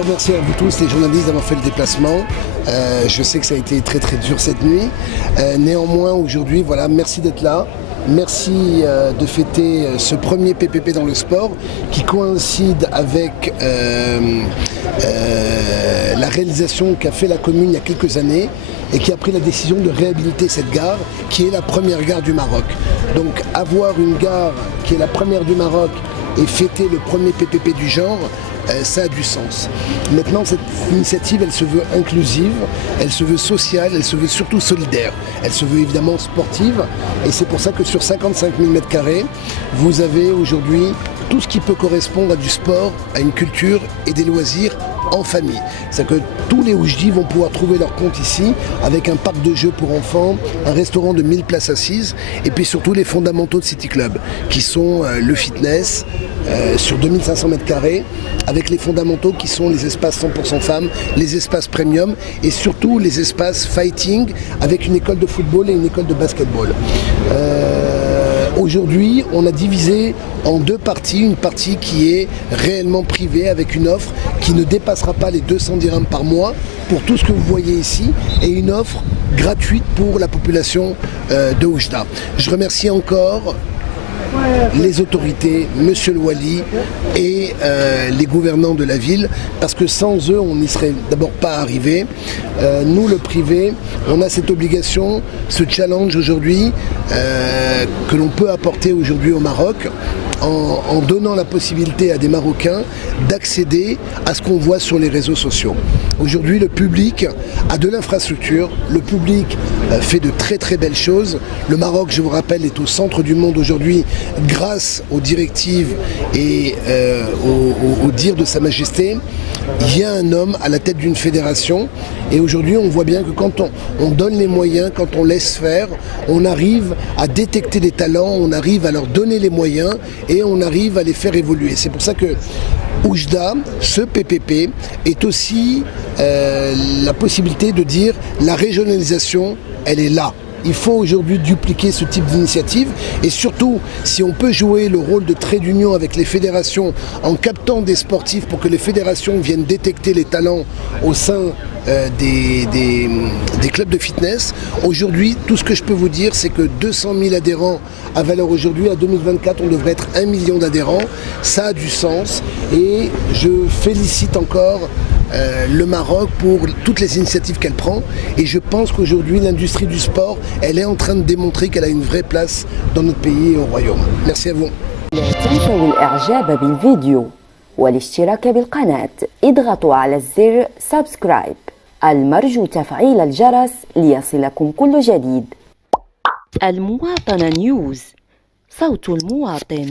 D'abord, merci à vous tous, les journalistes, d'avoir fait le déplacement. Je sais que ça a été très très dur cette nuit. Néanmoins, aujourd'hui, voilà, merci d'être là. Merci de fêter ce premier PPP dans le sport qui coïncide avec la réalisation qu'a fait la commune il y a quelques années et qui a pris la décision de réhabiliter cette gare qui est la première gare du Maroc. Donc avoir une gare qui est la première du Maroc et fêter le premier PPP du genre, ça a du sens. Maintenant, cette initiative, elle se veut inclusive, elle se veut sociale, elle se veut surtout solidaire. Elle se veut évidemment sportive et c'est pour ça que sur 55 000 m², vous avez aujourd'hui tout ce qui peut correspondre à du sport, à une culture et des loisirs en famille. C'est-à-dire que tous les Oujdi vont pouvoir trouver leur compte ici avec un parc de jeux pour enfants, un restaurant de 1000 places assises et puis surtout les fondamentaux de City Club qui sont le fitness sur 2500 m² avec les fondamentaux qui sont les espaces 100% femmes, les espaces premium et surtout les espaces fighting avec une école de football et une école de basketball. Aujourd'hui, on a divisé en deux parties, une partie qui est réellement privée avec une offre qui ne dépassera pas les 200 dirhams par mois pour tout ce que vous voyez ici et une offre gratuite pour la population de Oujda. Je remercie encore les autorités, Monsieur le Wali et les gouvernants de la ville parce que sans eux on n'y serait d'abord pas arrivé. Nous le privé, on a cette obligation, ce challenge aujourd'hui que l'on peut apporter aujourd'hui au Maroc en donnant la possibilité à des Marocains d'accéder à ce qu'on voit sur les réseaux sociaux. Aujourd'hui, le public a de l'infrastructure, le public fait de très très belles choses. Le Maroc, je vous rappelle, est au centre du monde aujourd'hui grâce aux directives et aux dires de Sa Majesté. Il y a un homme à la tête d'une fédération et aujourd'hui on voit bien que quand on donne les moyens, quand on laisse faire, on arrive à détecter des talents, on arrive à leur donner les moyens et on arrive à les faire évoluer. C'est pour ça que Oujda, ce PPP, est aussi la possibilité de dire la régionalisation, elle est là. Il faut aujourd'hui dupliquer ce type d'initiative et surtout, si on peut jouer le rôle de trait d'union avec les fédérations en captant des sportifs pour que les fédérations viennent détecter les talents au sein des clubs de fitness. Aujourd'hui, tout ce que je peux vous dire, c'est que 200 000 adhérents à valeur aujourd'hui, à 2024, on devrait être 1 million d'adhérents. Ça a du sens et je félicite encore le Maroc pour toutes les initiatives qu'elle prend et je pense qu'aujourd'hui l'industrie du sport elle est en train de démontrer qu'elle a une vraie place dans notre pays et au royaume. Merci à vous. لا تنسوا الإعجاب بالفيديو والاشتراك بالقناة. اضغطوا على الزر سبسكرايب. المرجو تفعيل الجرس ليصلكم كل جديد. المواطنة نيوز، صوت المواطن.